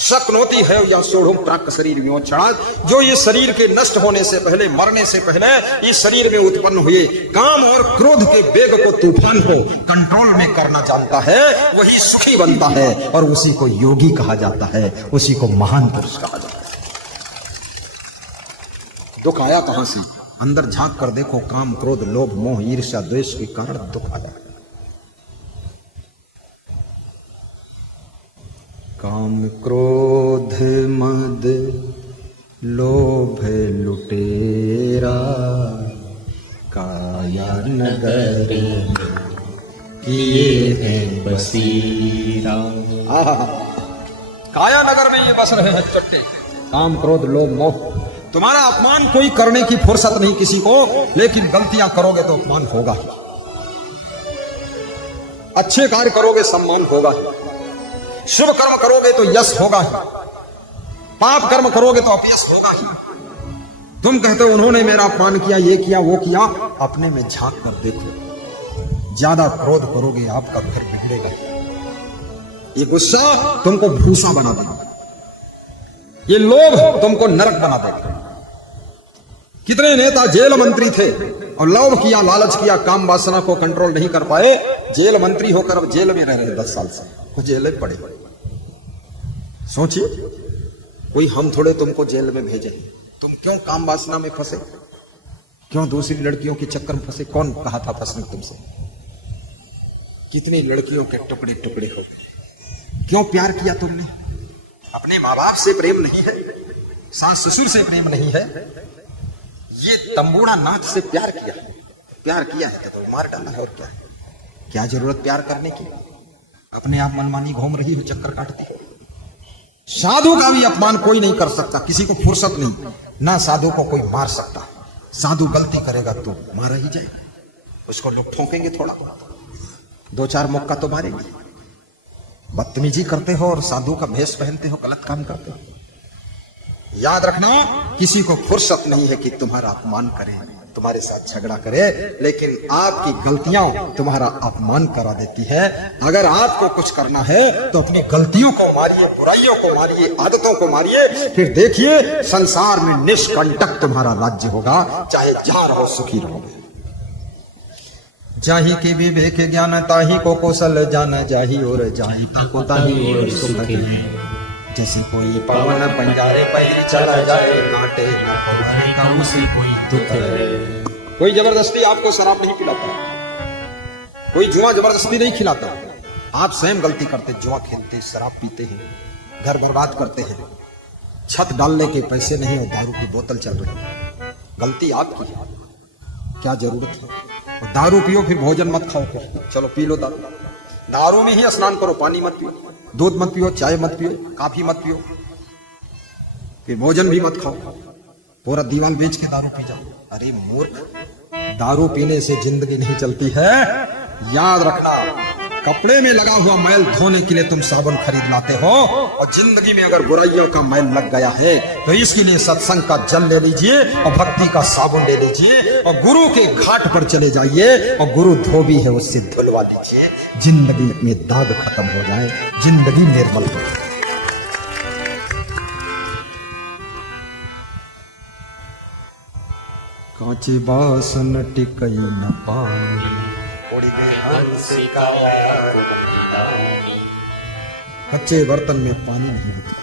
शक्नोती है या सोढ़ुम प्राक शरीर विमोक्षणात्, जो ये शरीर के नष्ट होने से पहले, मरने से पहले इस शरीर में उत्पन्न हुए काम और क्रोध के वेग को, तूफान को कंट्रोल में करना जानता है, वही सुखी बनता है। और उसी को योगी कहा जाता है, उसी को महान पुरुष कहा जाता है। दुख आया कहां से? अंदर झांक कर देखो, काम क्रोध लोभ मोह ईर्ष्या द्वेष के कारण दुख आया। काम क्रोध मद लोभ लुटेरा, काया नगर किए हैं बसीरा। काया नगर में ये बस रहे हैं चट्टे। काम क्रोध लोभ मोह। तुम्हारा अपमान कोई करने की फुर्सत नहीं किसी को, लेकिन गलतियां करोगे तो अपमान होगा ही। अच्छे कार्य करोगे सम्मान होगा ही। शुभ कर्म करोगे तो यश होगा ही। पाप कर्म करोगे तो अपयश होगा ही। तुम कहते हो उन्होंने मेरा अपमान किया, ये किया, वो किया। अपने में झांक कर देखो। ज्यादा क्रोध करोगे आपका घर बिगड़ेगा। ये गुस्सा तुमको भूसा बना देगा, ये लोभ तुमको नरक बना देगा। कितने नेता जेल मंत्री थे और लोभ किया, लालच किया, काम वासना को कंट्रोल नहीं कर पाए, जेल मंत्री होकर अब जेल में रह रहे 10 साल से, वो जेल में पड़े। सोचिए, कोई हम थोड़े तुमको जेल में भेजे, तुम क्यों काम वासना में फंसे, क्यों दूसरी लड़कियों के चक्कर में फंसे? कौन कहा था फंसने तुमसे? कितनी लड़कियों के टुकड़े टुकड़े हो गए। क्यों प्यार किया तुमने? अपने माँ बाप से प्रेम नहीं है, सास ससुर से प्रेम नहीं है, ये तंबूड़ा नाच से प्यार किया। प्यार किया है तो मार डाला है, और क्या है? क्या जरूरत प्यार करने की? अपने आप मनमानी घूम रही हो, चक्कर काटती हो। साधु का भी अपमान कोई नहीं कर सकता, किसी को फुर्सत नहीं। ना साधु को कोई मार सकता। साधु गलती करेगा तो मारा ही जाएगा, उसको लोग ठोकेंगे थोड़ा, 2-4 मुक्का तो मारेंगे। बदतमीजी करते हो और साधु का भेष पहनते हो, गलत काम करते हो। याद रखना, किसी को फुर्सत नहीं है कि तुम्हारा अपमान करे, तुम्हारे साथ झगड़ा करे, लेकिन आपकी गलतियां तुम्हारा अपमान करा देती है। अगर आपको कुछ करना है तो अपनी गलतियों को मारिए, बुराइयों को मारिए, आदतों को मारिए, फिर देखिए संसार में निष्कंटक तुम्हारा राज्य होगा, चाहे जहां रहो सुखी रहोगे। जाही की विवेक ज्ञान ताही को कौशल जान, जाही और जाही ताको ताही और सुख है। जैसे कोई पवन पंजारे पहिर चला जाए, काटे न पवन का उसी कोई दुख है। कोई जबरदस्ती आपको शराब नहीं पिलाता, कोई जुआ जबरदस्ती नहीं खिलाता। आप स्वयं गलती करते, जुआ खेलते, शराब पीते हैं, घर बर्बाद करते हैं, छत डालने के पैसे नहीं और दारू की बोतल चल रही है। गलती आपकी है, क्या जरूरत है? दारू पियो फिर भोजन मत खाओ, फिर चलो पी लो दारू। दारू में ही स्नान करो, पानी मत पियो, दूध मत पियो, चाय मत पियो, काफी मत पियो, फिर भोजन भी मत खाओ, पूरा दीवाल बेच के दारू पी जाओ। अरे मूर्ख, दारू पीने से जिंदगी नहीं चलती है। याद रखना, कपड़े में लगा हुआ मैल धोने के लिए तुम साबुन खरीद लाते हो, और जिंदगी में अगर बुराइयों का मैल लग गया है तो इसके लिए सत्संग का जल ले लीजिए और भक्ति का साबुन ले लीजिए और गुरु के घाट पर चले जाइए और गुरु धोबी है उससे धुलवा लीजिए। जिंदगी में दाग खत्म हो जाए, जिंदगी निर्मल हो जाए। कांचे बासन टिकई न पानी, उड़ गए हंस का रानी। कच्चे बर्तन में पानी नहीं होता।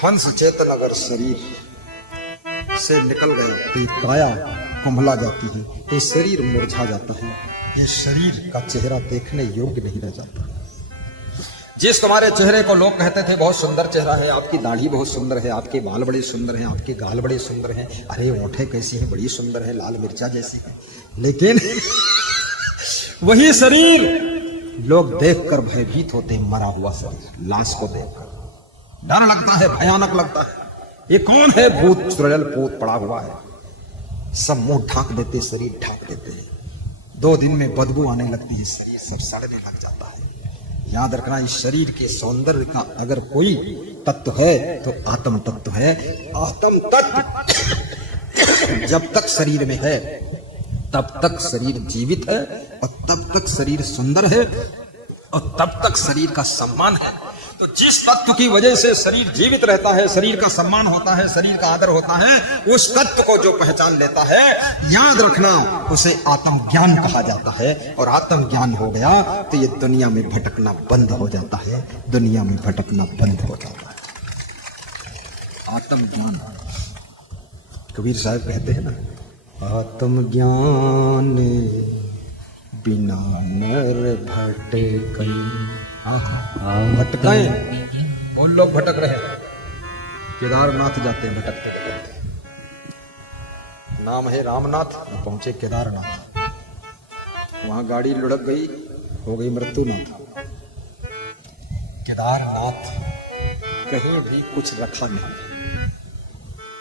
हंस चेतन अगर शरीर से निकल गए तो ये काया कुंभला जाती है, ये शरीर मुरझा जाता है, ये शरीर का चेहरा देखने योग्य नहीं रह जाता। जिस तुम्हारे चेहरे को लोग कहते थे बहुत सुंदर चेहरा है, आपकी दाढ़ी बहुत सुंदर है, आपके बाल बड़े सुंदर हैं, आपके गाल बड़े सुंदर हैं, अरे ओंठे कैसी हैं, बड़ी सुंदर है, लाल मिर्चा जैसी है, लेकिन वही शरीर लोग देखकर भयभीत होते हैं। मरा हुआ शरीर, लाश को देखकर डर लगता है, भयानक लगता है। ये कौन है? भूत चुड़ैल पूत पड़ा हुआ है। सब मुंह ढांक देते, शरीर ढांक देते हैं। 2 दिन में बदबू आने लगती है, शरीर सब सड़ने लग जाता है। याद रखना, इस शरीर के सौंदर्य का अगर कोई तत्व है तो आत्म तत्व है। आत्म तत्व जब तक शरीर में है तब तक शरीर जीवित है, और तब तक शरीर सुंदर है, और तब तक शरीर का सम्मान है। तो जिस तत्व की वजह से शरीर जीवित रहता है, शरीर का सम्मान होता है, शरीर का आदर होता है, उस तत्व को जो पहचान लेता है, याद रखना, उसे आत्मज्ञान कहा जाता है। और आत्मज्ञान हो गया तो ये दुनिया में भटकना बंद हो जाता है, दुनिया में भटकना बंद हो जाता है। आत्मज्ञान, कबीर साहब कहते हैं ना, आत्मज्ञान बिना नर भटके। भटकाए, बहुत लोग भटक रहे हैं, केदारनाथ जाते हैं भटकते भटकते। नाम है रामनाथ, पहुंचे केदारनाथ, वहां गाड़ी लुढ़क गई, हो गई मृत्युनाथ। केदारनाथ कहीं भी कुछ रखा नहीं,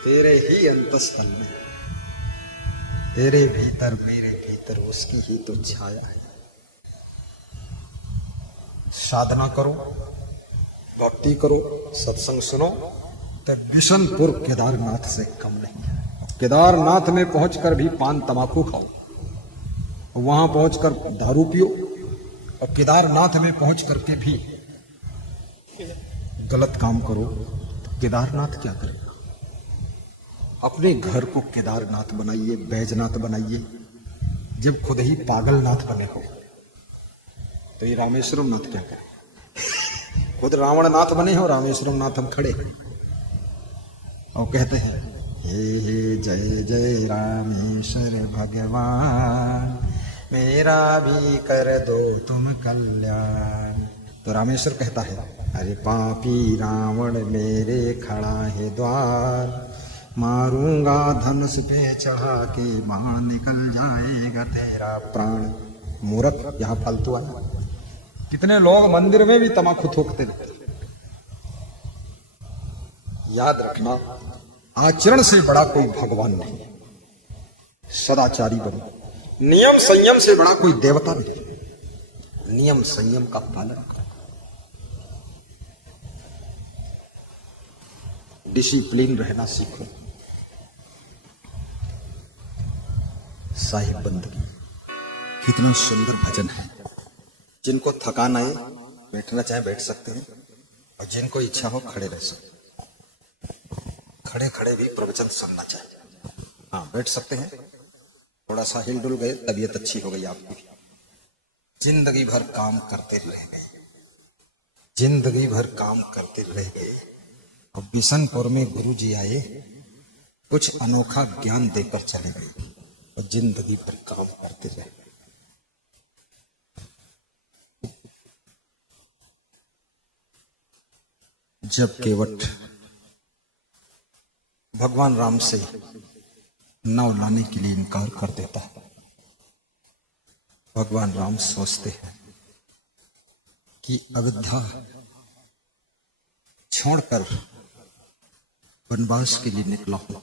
तेरे ही अंतस्थल में, तेरे भीतर मेरे भीतर उसकी ही तो छाया है। साधना करो, भक्ति करो, सत्संग सुनो, तो बिशनपुर केदारनाथ से कम नहीं है। केदारनाथ में पहुंचकर भी पान तमाकू खाओ, वहां पहुंचकर दारू पियो, और केदारनाथ में पहुंच करके भी गलत काम करो, तो केदारनाथ क्या करेगा? अपने घर को केदारनाथ बनाइए, बैजनाथ बनाइए। जब खुद ही पागलनाथ बने हो तो ये रामेश्वरम नाथ क्या करे? खुद रावण नाथ बने हो, रामेश्वरम नाथ हम खड़े हैं और कहते हैं हे जय जय रामेश्वर भगवान, मेरा भी कर दो तुम कल्याण। तो रामेश्वर कहता है, अरे पापी रावण मेरे खड़ा है द्वार, मारूंगा धनुष पे चढ़ा के, बाण निकल जाएगा तेरा प्राण। मूर्ख यहाँ फालतू आया। कितने लोग मंदिर में भी तमाकू थूकते रहते। याद रखना, आचरण से बड़ा कोई भगवान नहीं, सदाचारी बनो। नियम संयम से बड़ा कोई देवता नहीं, नियम संयम का पालन करो, डिसिप्लिन रहना सीखो। साहिब बंदगी, कितना सुंदर भजन है। जिनको थकान आए, बैठना चाहे बैठ सकते हैं, और जिनको इच्छा हो खड़े रह सकते हैं। खड़े खड़े भी प्रवचन सुनना चाहिए। हाँ, बैठ सकते हैं, थोड़ा सा हिल डुल गए, तबीयत अच्छी हो गई आपकी। जिंदगी भर काम करते रह गए, जिंदगी भर काम करते रह गए, और बिशनपुर में गुरु जी आए, कुछ अनोखा ज्ञान देकर चले गए, और जिंदगी भर काम करते रहे। जब केवट भगवान राम से नाव लाने के लिए इनकार कर देता है, भगवान राम सोचते हैं कि अयोध्या छोड़कर वनवास के लिए निकला हूं।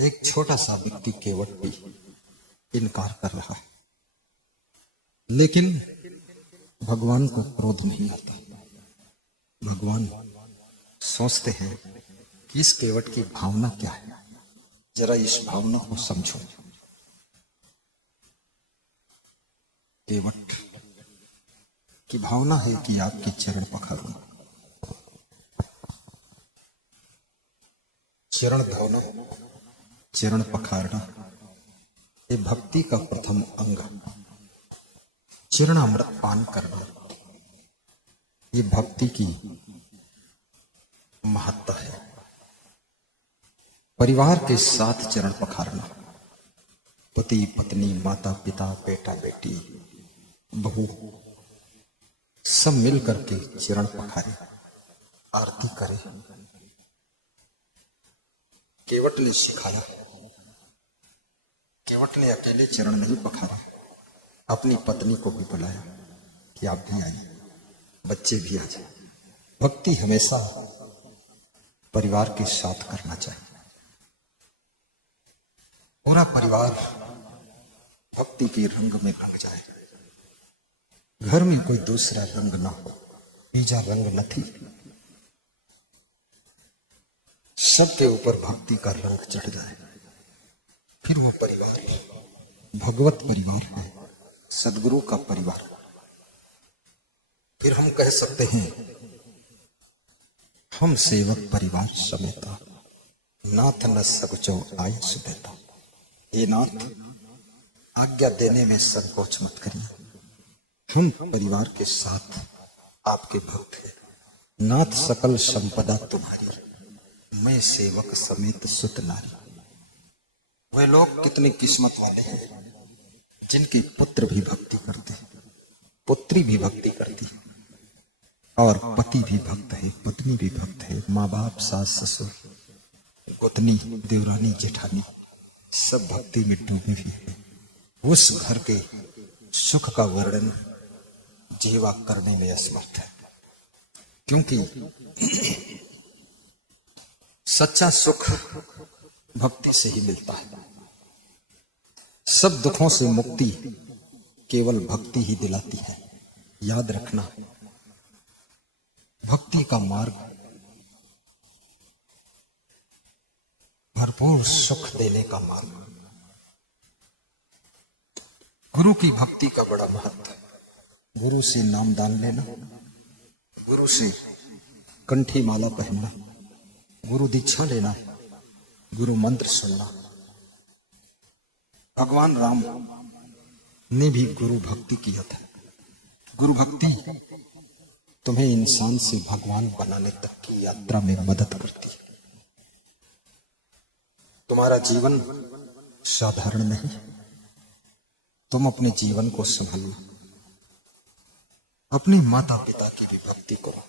एक छोटा सा व्यक्ति केवट भी इनकार कर रहा है, लेकिन भगवान को क्रोध नहीं आता। भगवान सोचते हैं कि इस केवट की भावना क्या है, जरा इस भावना को समझो। केवट की भावना है कि आपके चरण पखारूं, चरण धोना, चरण पखारना, ये भक्ति का प्रथम अंग। चरणामृत पान करना, ये भक्ति की महत्ता है। परिवार के साथ चरण पखारना, पति पत्नी, माता पिता, बेटा बेटी, बहू, सब मिल करके चरण पखारे, आरती करे। केवट ने सिखाया। केवट ने अकेले चरण नहीं पखारे, अपनी पत्नी को भी बुलाया कि आप भी आइए, बच्चे भी आ जाए। भक्ति हमेशा परिवार के साथ करना चाहिए। पूरा परिवार भक्ति के रंग में रंग जाए। घर में कोई दूसरा रंग ना हो, तीजा रंग नहीं, सबके ऊपर भक्ति का रंग चढ़ जाए, फिर वो परिवार भगवत परिवार है, सदगुरु का परिवार। फिर हम कह सकते हैं, हम सेवक परिवार समेता, नाथ न सकुचो आय सुदेता। ये नाथ, आज्ञा देने में संकोच मत करिए। हम परिवार के साथ आपके भक्त हैं। नाथ सकल संपदा तुम्हारी, मैं सेवक समेत सुत नारी। वे लोग कितने किस्मत वाले हैं जिनके पुत्र भी भक्ति करते हैं, पुत्री भी भक्ति करती है, और पति भी भक्त है, पत्नी भी भक्त है, माँ बाप, सास ससुर, गोतनी, देवरानी, जेठानी, सब भक्ति में डूबे भी है। उस घर के सुख का वर्णन जीवा करने में असमर्थ है, क्योंकि सच्चा सुख भक्ति से ही मिलता है। सब दुखों से मुक्ति केवल भक्ति ही दिलाती है। याद रखना, भक्ति का मार्ग भरपूर सुख देने का मार्ग। गुरु की भक्ति का बड़ा महत्व है। गुरु से नाम दान लेना, गुरु से कंठी माला पहनना, गुरु दीक्षा लेना, गुरु मंत्र सुनना। भगवान राम ने भी गुरु भक्ति किया था। गुरु भक्ति तुम्हें इंसान से भगवान बनाने तक की यात्रा में मदद करती है। तुम्हारा जीवन साधारण नहीं, तुम अपने जीवन को संभालो। अपने माता पिता की भी भक्ति करो,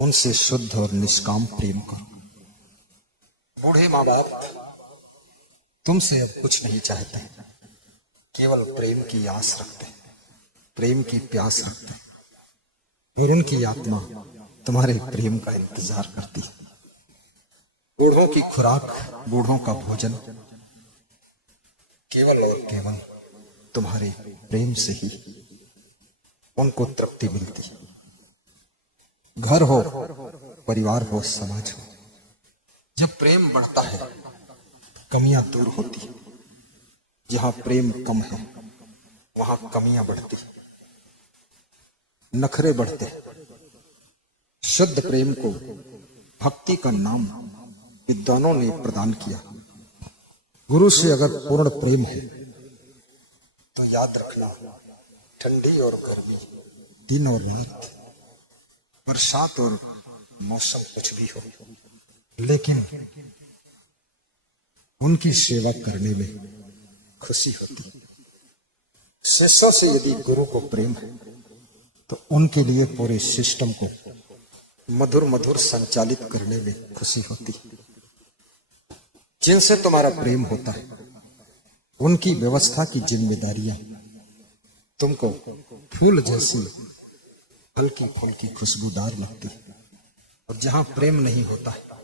उनसे शुद्ध और निष्काम प्रेम करो। बूढ़े माँ बाप तुमसे अब कुछ नहीं चाहते, केवल प्रेम की आस रखते, प्रेम की प्यास रखते, और उनकी आत्मा तुम्हारे प्रेम का इंतजार करती है। बूढ़ों की खुराक, बूढ़ों का भोजन केवल और केवल तुम्हारे प्रेम से ही उनको तृप्ति मिलती है। घर हो, परिवार हो, समाज हो, जब प्रेम बढ़ता है कमियां दूर होती है। जहां प्रेम कम है वहां कमियां बढ़ती, नखरे बढ़ते। शुद्ध प्रेम को भक्ति का नाम विद्वानों ने प्रदान किया। गुरु से अगर पूर्ण प्रेम है तो याद रखना, ठंडी और गर्मी, दिन और रात, बरसात और मौसम कुछ भी हो, लेकिन उनकी सेवा करने में खुशी होती। शिष्यों से यदि गुरु को प्रेम है तो उनके लिए पूरे सिस्टम को मधुर मधुर संचालित करने में खुशी होती। जिनसे तुम्हारा प्रेम होता है उनकी व्यवस्था की जिम्मेदारियां तुमको फूल जैसी हल्की फुल्की खुशबूदार लगती। और जहां प्रेम नहीं होता है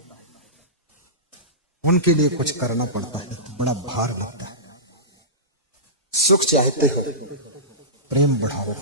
उनके लिए कुछ करना पड़ता है तो बड़ा भार लगता है। सुख चाहते हो प्रेम बढ़ाओ।